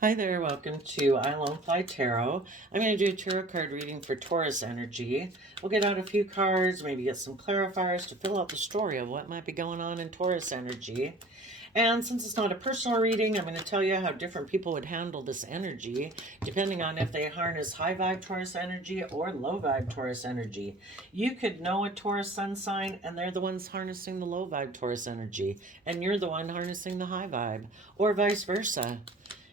Hi there, welcome to I Lone Fly Tarot. I'm going to do a tarot card reading for Taurus energy. We'll get out a few cards, maybe get some clarifiers to fill out the story of what might be going on in Taurus energy. And since it's not a personal reading, I'm going to tell you how different people would handle this energy, depending on if they harness high vibe Taurus energy or low vibe Taurus energy. You could know a Taurus sun sign, and they're the ones harnessing the low vibe Taurus energy, and you're the one harnessing the high vibe, or vice versa.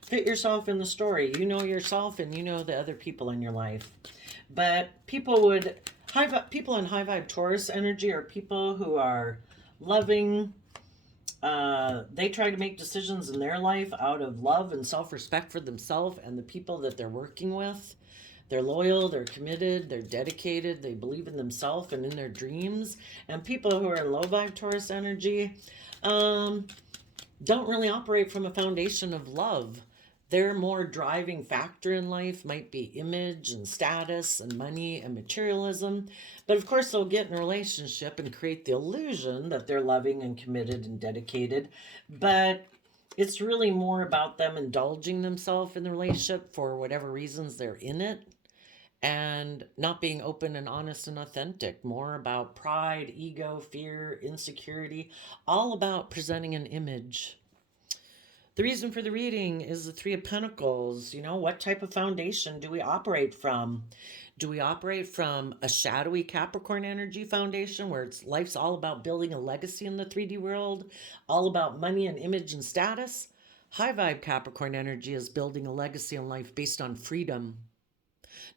Fit yourself in the story. You know yourself and you know the other people in your life. But people in high vibe Taurus energy are people who are loving. They try to make decisions in their life out of love and self-respect for themselves and the people that they're working with. They're loyal, they're committed, they're dedicated, they believe in themselves and in their dreams. And people who are in low vibe Taurus energy don't really operate from a foundation of love. Their more driving factor in life might be image and status and money and materialism. But of course, they'll get in a relationship and create the illusion that they're loving and committed and dedicated. But it's really more about them indulging themselves in the relationship for whatever reasons they're in it and not being open and honest and authentic. More about pride, ego, fear, insecurity, all about presenting an image. The reason for the reading is the Three of Pentacles. You know, what type of foundation do we operate from? Do we operate from a shadowy Capricorn energy foundation where life's all about building a legacy in the 3D world, all about money and image and status? High vibe Capricorn energy is building a legacy in life based on freedom,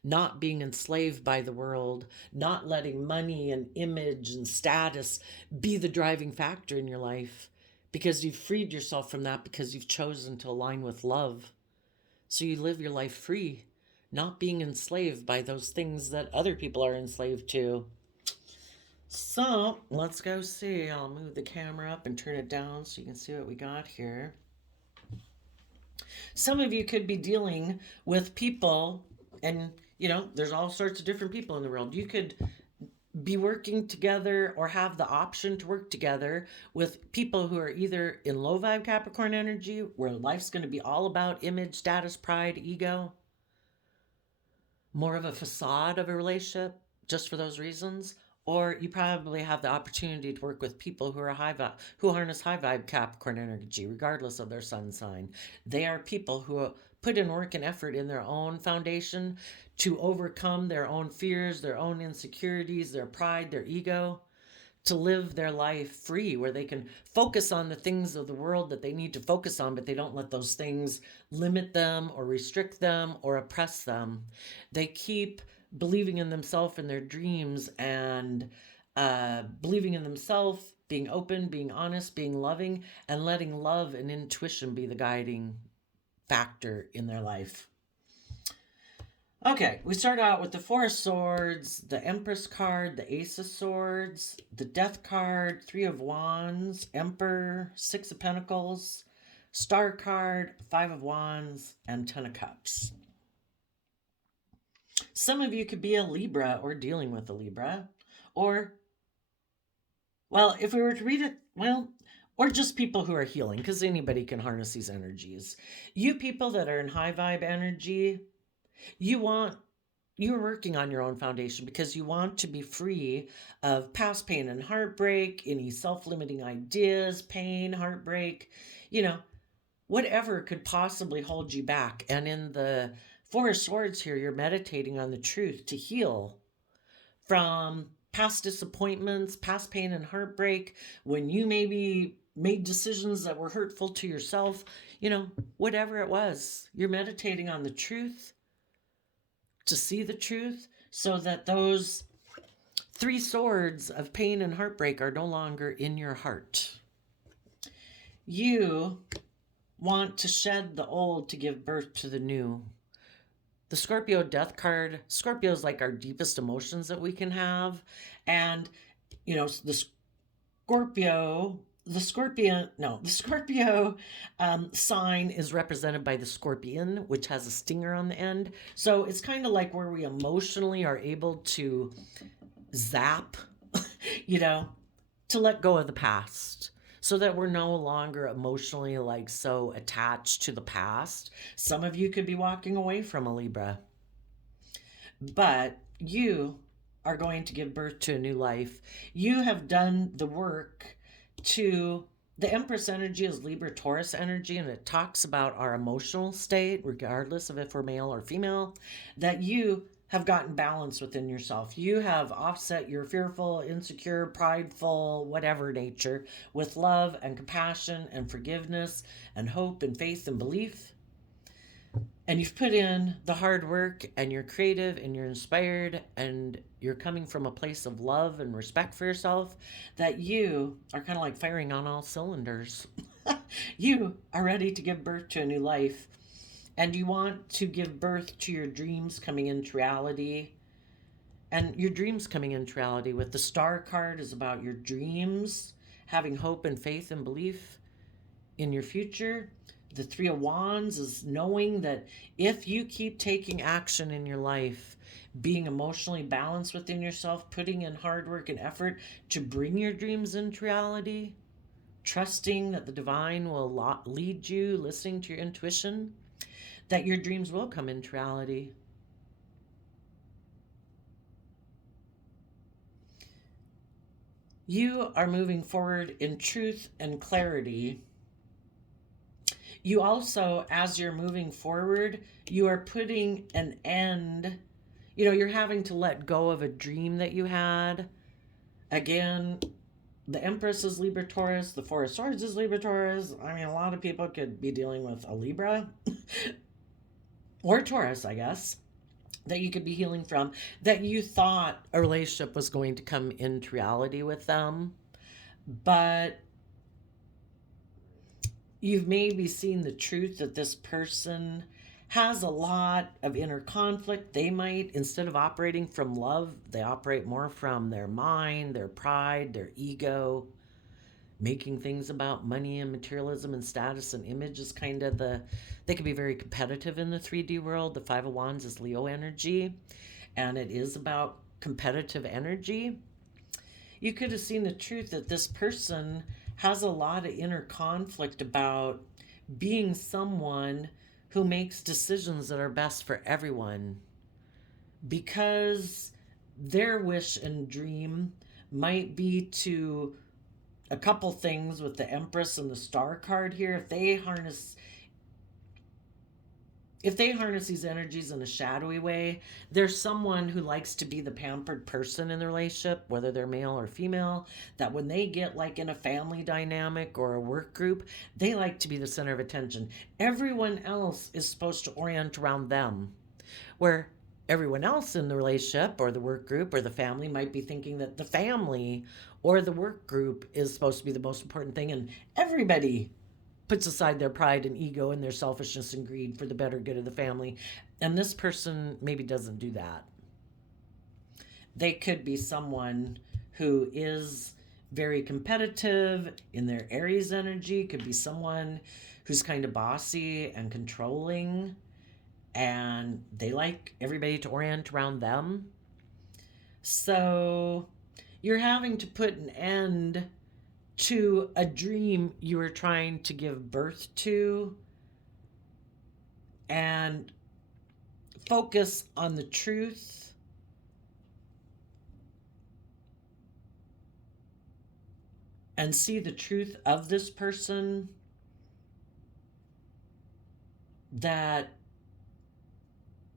not being enslaved by the world, not letting money and image and status be the driving factor in your life, because you've freed yourself from that because you've chosen to align with love. So you live your life free, not being enslaved by those things that other people are enslaved to. So let's go see. I'll move the camera up and turn it down so you can see what we got here. Some of you could be dealing with people, and there's all sorts of different people in the world. You could be working together or have the option to work together with people who are either in low vibe Capricorn energy, where life's going to be all about image, status, pride, ego, more of a facade of a relationship just for those reasons. Or you probably have the opportunity to work with people who are who harness high vibe Capricorn energy, regardless of their sun sign. They are people who put in work and effort in their own foundation to overcome their own fears, their own insecurities, their pride, their ego, to live their life free, where they can focus on the things of the world that they need to focus on, but they don't let those things limit them or restrict them or oppress them. They keep believing in themselves and their dreams, and believing in themselves, being open, being honest, being loving, and letting love and intuition be the guiding factor in their life. Okay, we start out with the Four of Swords, the Empress card, the Ace of Swords, the Death card, Three of Wands, Emperor, Six of Pentacles, Star card, Five of Wands, and Ten of Cups. Some of you could be a Libra or dealing with a Libra, or, well, if we were to read it, well, or just people who are healing, because anybody can harness these energies. You people that are in high vibe energy, you're working on your own foundation because you want to be free of past pain and heartbreak, any self-limiting ideas, pain, heartbreak, whatever could possibly hold you back. And in the Four of Swords here, you're meditating on the truth to heal from past disappointments, past pain and heartbreak, when you maybe made decisions that were hurtful to yourself, whatever it was. You're meditating on the truth to see the truth so that those three swords of pain and heartbreak are no longer in your heart. You want to shed the old to give birth to the new. The Scorpio Death card, Scorpio is like our deepest emotions that we can have. And, the Scorpio sign is represented by the scorpion, which has a stinger on the end. So it's kind of like where we emotionally are able to zap, to let go of the past. so that we're no longer emotionally like so attached to the past. Some of you could be walking away from a Libra, but you are going to give birth to a new life. You have done the work to. The Empress energy is Libra Taurus energy, and it talks about our emotional state, regardless of if we're male or female, that you have gotten balance within yourself. You have offset your fearful, insecure, prideful, whatever nature with love and compassion and forgiveness and hope and faith and belief. And you've put in the hard work, and you're creative, and you're inspired, and you're coming from a place of love and respect for yourself, that you are kind of like firing on all cylinders. You are ready to give birth to a new life, and you want to give birth to your dreams coming into reality. And your dreams coming into reality with the Star card is about your dreams, having hope and faith and belief in your future. The Three of Wands is knowing that if you keep taking action in your life, being emotionally balanced within yourself, putting in hard work and effort to bring your dreams into reality, trusting that the divine will lead you, listening to your intuition, that your dreams will come into reality. You are moving forward in truth and clarity. You also, as you're moving forward, you are putting an end. You're having to let go of a dream that you had. Again, the Empress is Libra Taurus. The Four of Swords is Libra Taurus. I mean, a lot of people could be dealing with a Libra or Taurus, I guess, that you could be healing from, that you thought a relationship was going to come into reality with them. But you've maybe seen the truth that this person has a lot of inner conflict. They might, instead of operating from love, they operate more from their mind, their pride, their ego. Making things about money and materialism and status and image is kind of they can be very competitive in the 3D world. The Five of Wands is Leo energy, and it is about competitive energy. You could have seen the truth that this person has a lot of inner conflict about being someone who makes decisions that are best for everyone, because their wish and dream might be to a couple things with the Empress and the Star card here. If they harness these energies in a shadowy way, there's someone who likes to be the pampered person in the relationship, whether they're male or female, that when they get like in a family dynamic or a work group, they like to be the center of attention. Everyone else is supposed to orient around them, where everyone else in the relationship or the work group or the family might be thinking that the family or the work group is supposed to be the most important thing, and everybody puts aside their pride and ego and their selfishness and greed for the better good of the family. And this person maybe doesn't do that. They could be someone who is very competitive in their Aries energy, could be someone who's kind of bossy and controlling, and they like everybody to orient around them. So you're having to put an end to a dream you were trying to give birth to and focus on the truth and see the truth of this person, that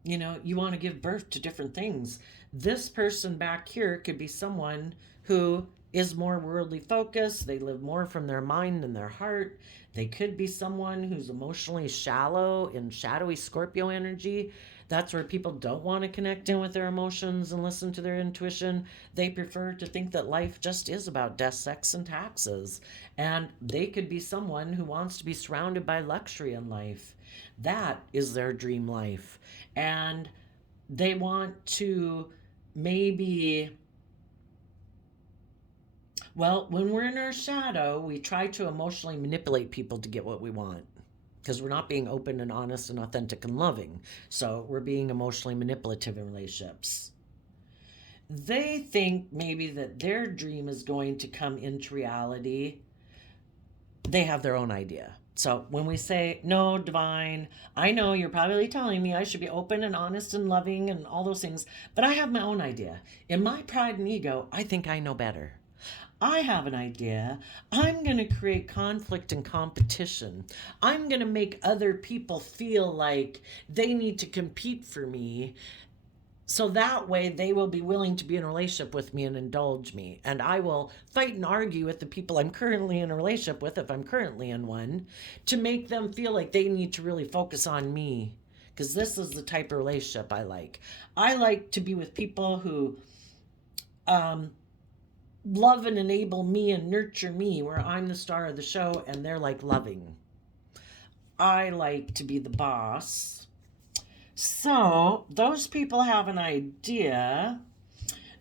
you want to give birth to different things. This person back here could be someone who is more worldly focused. They live more from their mind and their heart. They could be someone who's emotionally shallow in shadowy Scorpio energy. That's where people don't want to connect in with their emotions and listen to their intuition. They prefer to think that life just is about death, sex, and taxes. And they could be someone who wants to be surrounded by luxury in life. That is their dream life. And they want to maybe, well, when we're in our shadow, we try to emotionally manipulate people to get what we want, because we're not being open and honest and authentic and loving. So we're being emotionally manipulative in relationships. They think maybe that their dream is going to come into reality they have their own idea. So when we say, no, divine, I know you're probably telling me I should be open and honest and loving and all those things, but I have my own idea. In my pride and ego, I think I know better. I have an idea. I'm going to create conflict and competition. I'm going to make other people feel like they need to compete for me. So that way they will be willing to be in a relationship with me and indulge me. And I will fight and argue with the people I'm currently in a relationship with, if I'm currently in one, to make them feel like they need to really focus on me. Because this is the type of relationship I like. I like to be with people who love and enable me and nurture me, where I'm the star of the show and they're like loving. I like to be the boss. So those people have an idea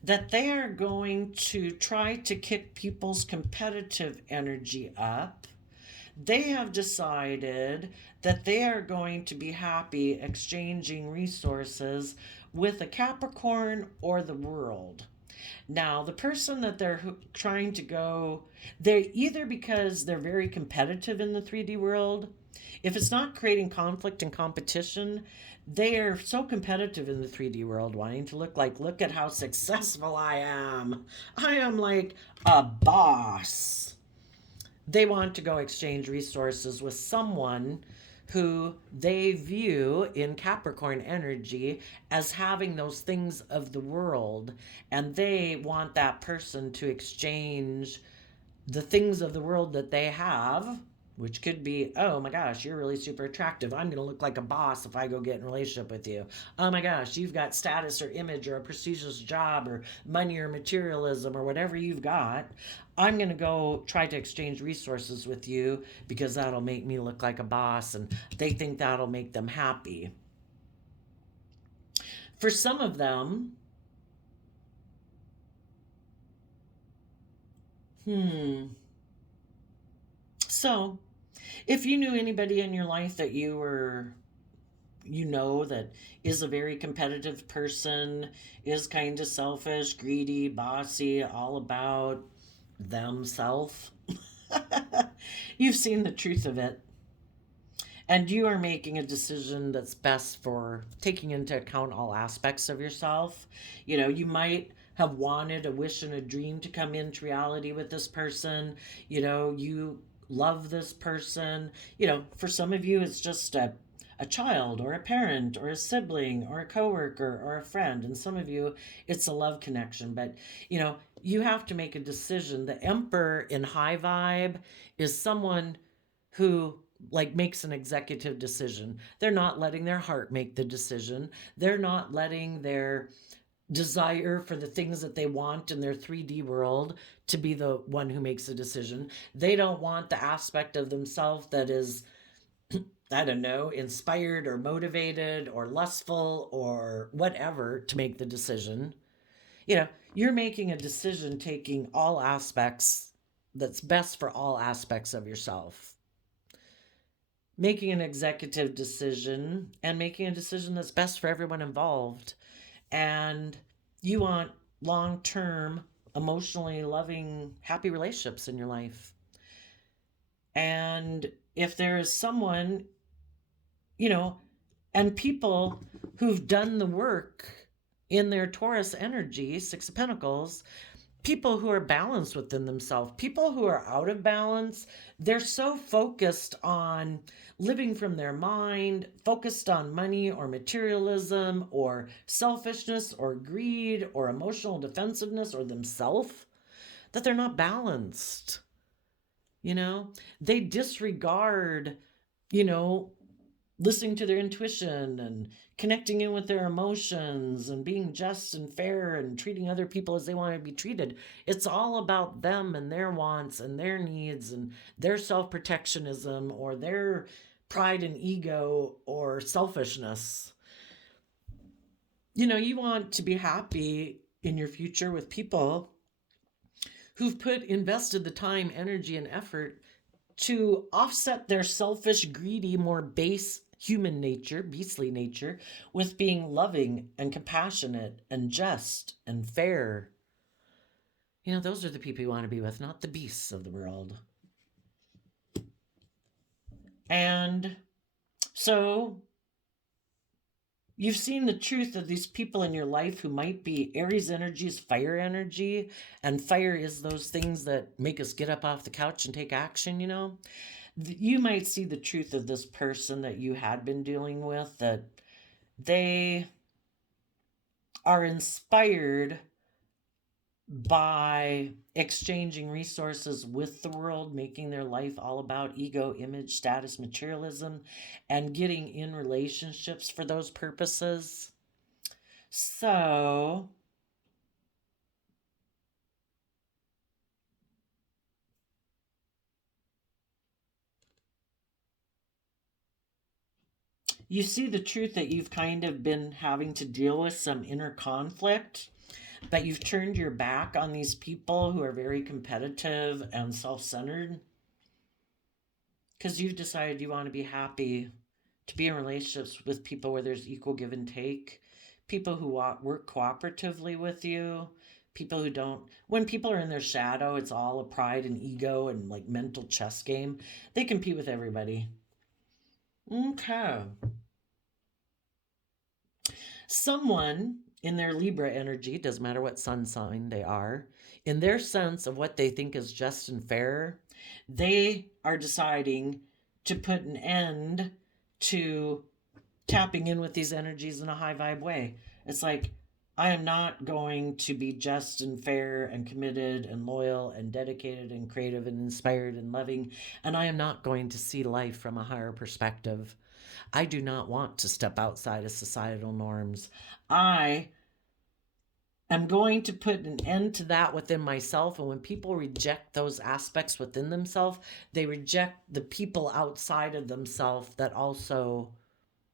that they are going to try to kick people's competitive energy up. They have decided that they are going to be happy exchanging resources with a Capricorn or the world. Now, the person that they're trying to go, they're either because they're very competitive in the 3D world. If it's not creating conflict and competition, they are so competitive in the 3D world, wanting to look at how successful I am. I am like a boss. They want to go exchange resources with someone who they view in Capricorn energy as having those things of the world, and they want that person to exchange the things of the world that they have, which could be, oh my gosh, you're really super attractive. I'm going to look like a boss if I go get in a relationship with you. Oh my gosh, you've got status or image or a prestigious job or money or materialism or whatever you've got. I'm going to go try to exchange resources with you because that'll make me look like a boss, and they think that'll make them happy. For some of them, so if you knew anybody in your life that that is a very competitive person, is kind of selfish, greedy, bossy, all about themselves, you've seen the truth of it. And you are making a decision that's best for taking into account all aspects of yourself. You might have wanted a wish and a dream to come into reality with this person. You love this person. For some of you, it's just a child or a parent or a sibling or a coworker or a friend. And some of you, it's a love connection. But, you have to make a decision. The Emperor in high vibe is someone who makes an executive decision. They're not letting their heart make the decision. They're not letting their desire for the things that they want in their 3D world to be the one who makes the decision. They don't want the aspect of themselves that is, I don't know, inspired or motivated or lustful or whatever to make the decision. You're making a decision taking all aspects that's best for all aspects of yourself. Making an executive decision and making a decision that's best for everyone involved. And you want long-term, emotionally loving, happy relationships in your life. And if there is someone, and people who've done the work in their Taurus energy, Six of Pentacles, people who are balanced within themselves, people who are out of balance, they're so focused on living from their mind, focused on money or materialism or selfishness or greed or emotional defensiveness or themselves, that they're not balanced. They disregard, listening to their intuition and connecting in with their emotions and being just and fair and treating other people as they want to be treated. It's all about them and their wants and their needs and their self-protectionism or their pride and ego or selfishness. You want to be happy in your future with people who've invested the time, energy, and effort to offset their selfish, greedy, more base human nature, beastly nature, with being loving and compassionate and just and fair. Those are the people you want to be with, not the beasts of the world. And so you've seen the truth of these people in your life who might be Aries energy is fire energy, and fire is those things that make us get up off the couch and take action, you know? You might see the truth of this person that you had been dealing with, that they are inspired by exchanging resources with the world, making their life all about ego, image, status, materialism, and getting in relationships for those purposes. So, you see the truth that you've kind of been having to deal with some inner conflict, but you've turned your back on these people who are very competitive and self centered because you've decided you want to be happy, to be in relationships with people where there's equal give and take, people who work cooperatively with you, people who don't. When people are in their shadow, it's all a pride and ego and like mental chess game. They compete with everybody. Okay. Someone in their Libra energy, doesn't matter what sun sign they are, in their sense of what they think is just and fair, they are deciding to put an end to tapping in with these energies in a high vibe way. It's like, I am not going to be just and fair and committed and loyal and dedicated and creative and inspired and loving, and I am not going to see life from a higher perspective. I do not want to step outside of societal norms. I am going to put an end to that within myself. And when people reject those aspects within themselves, they reject the people outside of themselves that also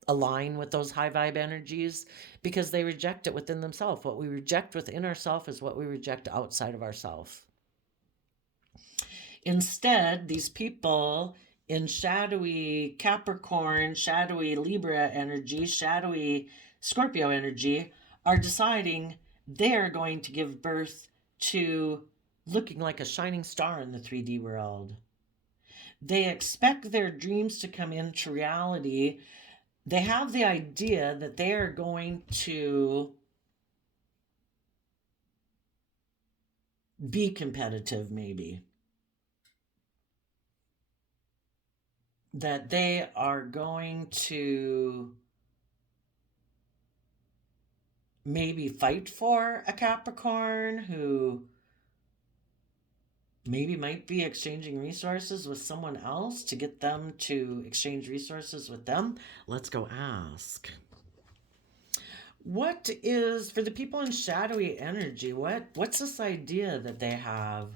align with those high vibe energies, because they reject it within themselves. What we reject within ourselves is what we reject outside of ourselves. Instead, these people in shadowy Capricorn, shadowy Libra energy, shadowy Scorpio energy are deciding they're going to give birth to looking like a shining star in the 3D world. They expect their dreams to come into reality. They have the idea that they are going to be competitive, maybe. That they are going to maybe fight for a Capricorn who maybe might be exchanging resources with someone else to get them to exchange resources with them. Let's go ask. What is, for the people in shadowy energy, what's this idea that they have?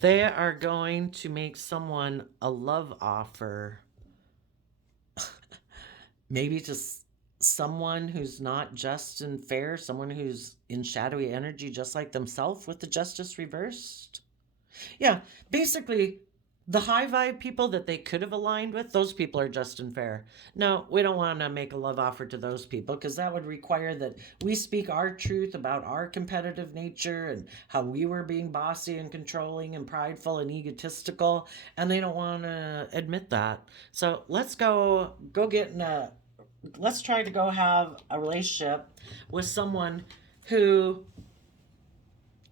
They are going to make someone a love offer. Maybe just someone who's not just and fair, someone who's in shadowy energy just like themselves with the justice reversed. Yeah, basically, the high vibe people that they could have aligned with, those people are just and fair. No, we don't want to make a love offer to those people because that would require that we speak our truth about our competitive nature and how we were being bossy and controlling and prideful and egotistical, and they don't want to admit that. So let's go get in a let's try to go have a relationship with someone who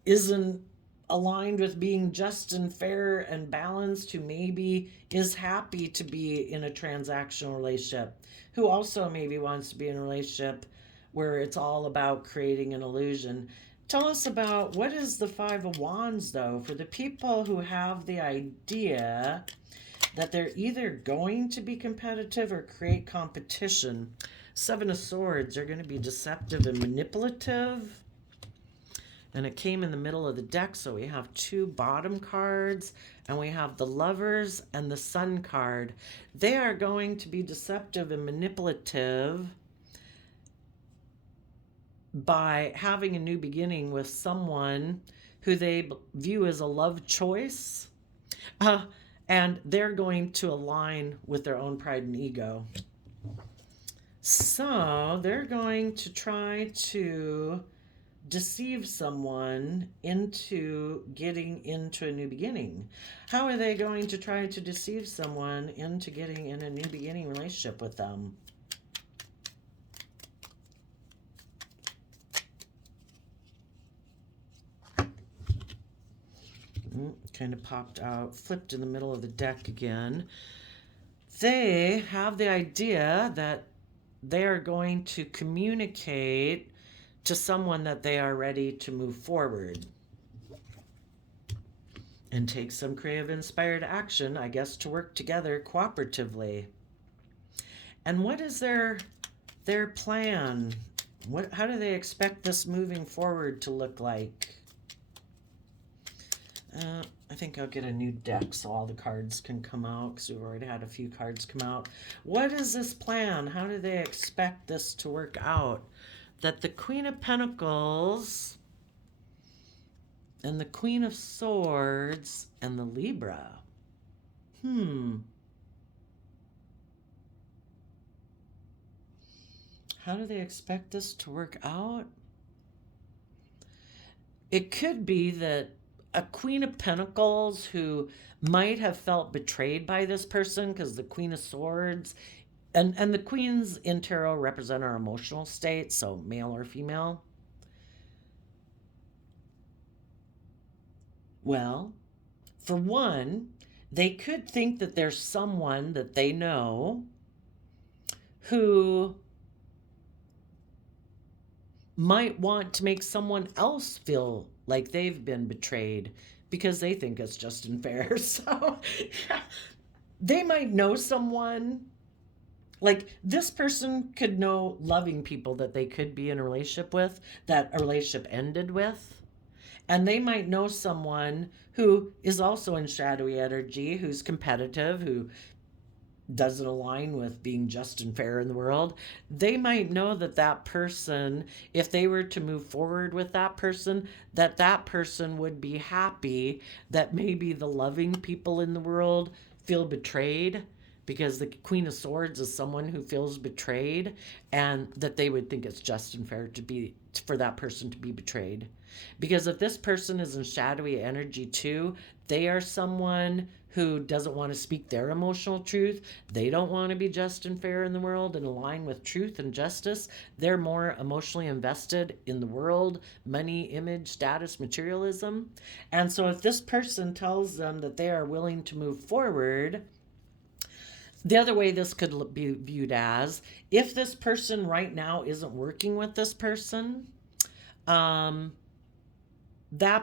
isn't aligned with being just and fair and balanced, who maybe is happy to be in a transactional relationship, who also maybe wants to be in a relationship where it's all about creating an illusion. Tell us about what is the Five of Wands, though, for the people who have the idea that they're either going to be competitive or create competition. Seven of Swords are going to be deceptive and manipulative. And it came in the middle of the deck, so we have two bottom cards, and we have the Lovers and the Sun card. They are going to be deceptive and manipulative by having a new beginning with someone who they view as a love choice. And they're going to align with their own pride and ego. So they're going to try to deceive someone into getting into a new beginning? How are they going to try to deceive someone into getting in a new beginning relationship with them? Kind of popped out, flipped in the middle of the deck again. They have the idea that they are going to communicate to someone that they are ready to move forward and take some creative inspired action, I guess, to work together cooperatively. And what is their plan? How do they expect this moving forward to look like? I think I'll get a new deck so all the cards can come out, because we've already had a few cards come out. What is this plan? How do they expect this to work out? That the Queen of Pentacles and the Queen of Swords and the Libra. How do they expect this to work out? It could be that a Queen of Pentacles who might have felt betrayed by this person, because the Queen of Swords and the queens in tarot represent our emotional state, so male or female. Well, for one, they could think that there's someone that they know who might want to make someone else feel like they've been betrayed because they think it's just unfair. So they might know someone, like this person could know loving people that they could be in a relationship with, that a relationship ended with. And they might know someone who is also in shadowy energy, who's competitive, who doesn't align with being just and fair in the world. They might know that that person, if they were to move forward with that person would be happy that maybe the loving people in the world feel betrayed, because the Queen of Swords is someone who feels betrayed, and that they would think it's just and fair for that person to be betrayed. Because if this person is in shadowy energy too, they are someone who doesn't want to speak their emotional truth. They don't want to be just and fair in the world and align with truth and justice. They're more emotionally invested in the world, money, image, status, materialism. And so if this person tells them that they are willing to move forward, the other way this could be viewed as, if this person right now isn't working with this person, that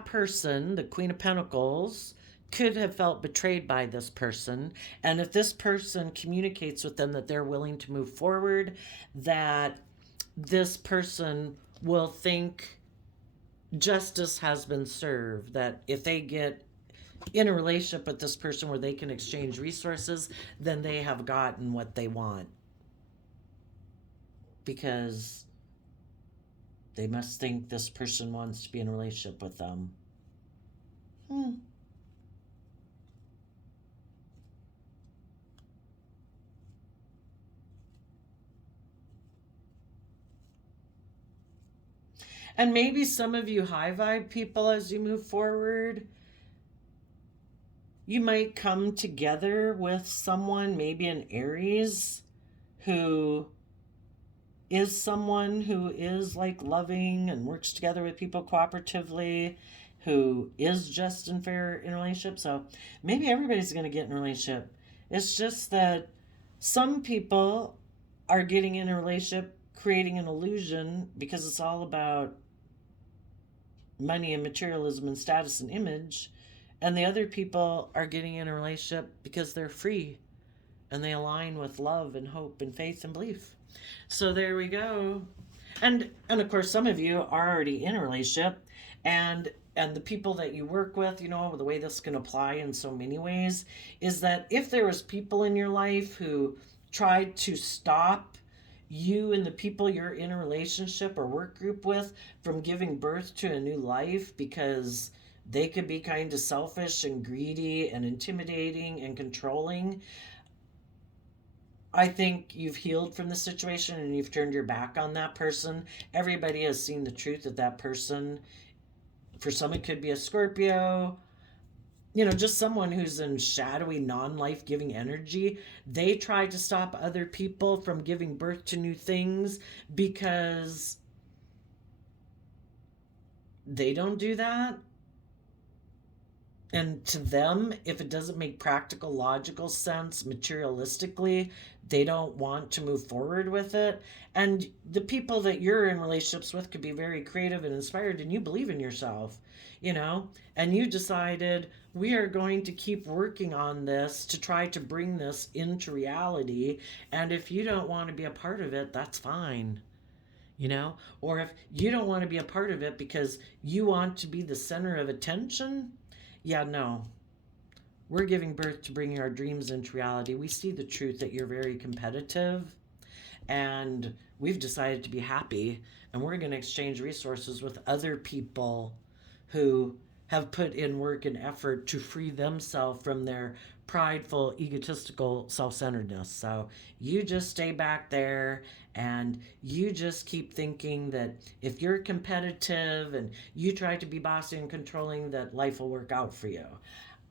person, the Queen of Pentacles, could have felt betrayed by this person. And if this person communicates with them that they're willing to move forward, that this person will think justice has been served, that if they get in a relationship with this person where they can exchange resources, then they have gotten what they want, because they must think this person wants to be in a relationship with them. And maybe some of you high vibe people, as you move forward, you might come together with someone, maybe an Aries, who is someone who is like loving and works together with people cooperatively, who is just and fair in a relationship. So maybe everybody's going to get in a relationship. It's just that some people are getting in a relationship, creating an illusion, because it's all about money and materialism and status and image. And the other people are getting in a relationship because they're free and they align with love and hope and faith and belief. So there we go. And of course, some of you are already in a relationship, and the people that you work with, you know, the way this can apply in so many ways is that if there was people in your life who tried to stop you and the people you're in a relationship or work group with from giving birth to a new life, because they could be kind of selfish and greedy and intimidating and controlling, I think you've healed from the situation and you've turned your back on that person. Everybody has seen the truth of that person. For some, it could be a Scorpio, just someone who's in shadowy, non life giving energy. They try to stop other people from giving birth to new things because they don't do that. And to them, if it doesn't make practical, logical sense materialistically, they don't want to move forward with it. And the people that you're in relationships with could be very creative and inspired, and you believe in yourself, and you decided we are going to keep working on this to try to bring this into reality. And if you don't want to be a part of it, that's fine. Or if you don't want to be a part of it because you want to be the center of attention, yeah, no. We're giving birth to bringing our dreams into reality. We see the truth that you're very competitive, and we've decided to be happy, and we're going to exchange resources with other people who have put in work and effort to free themselves from their prideful, egotistical self centeredness. So you just stay back there and you just keep thinking that if you're competitive and you try to be bossy and controlling, that life will work out for you.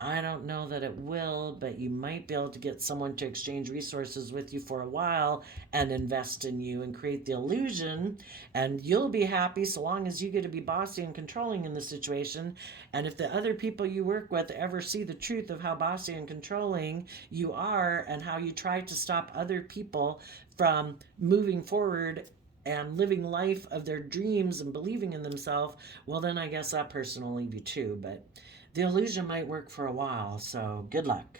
I don't know that it will, but you might be able to get someone to exchange resources with you for a while and invest in you and create the illusion. And you'll be happy so long as you get to be bossy and controlling in the situation. And if the other people you work with ever see the truth of how bossy and controlling you are and how you try to stop other people from moving forward and living life of their dreams and believing in themselves, well, then I guess that person will leave you too. But the illusion might work for a while, so good luck.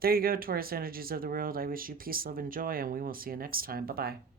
There you go, Taurus energies of the world. I wish you peace, love, and joy, and we will see you next time. Bye bye.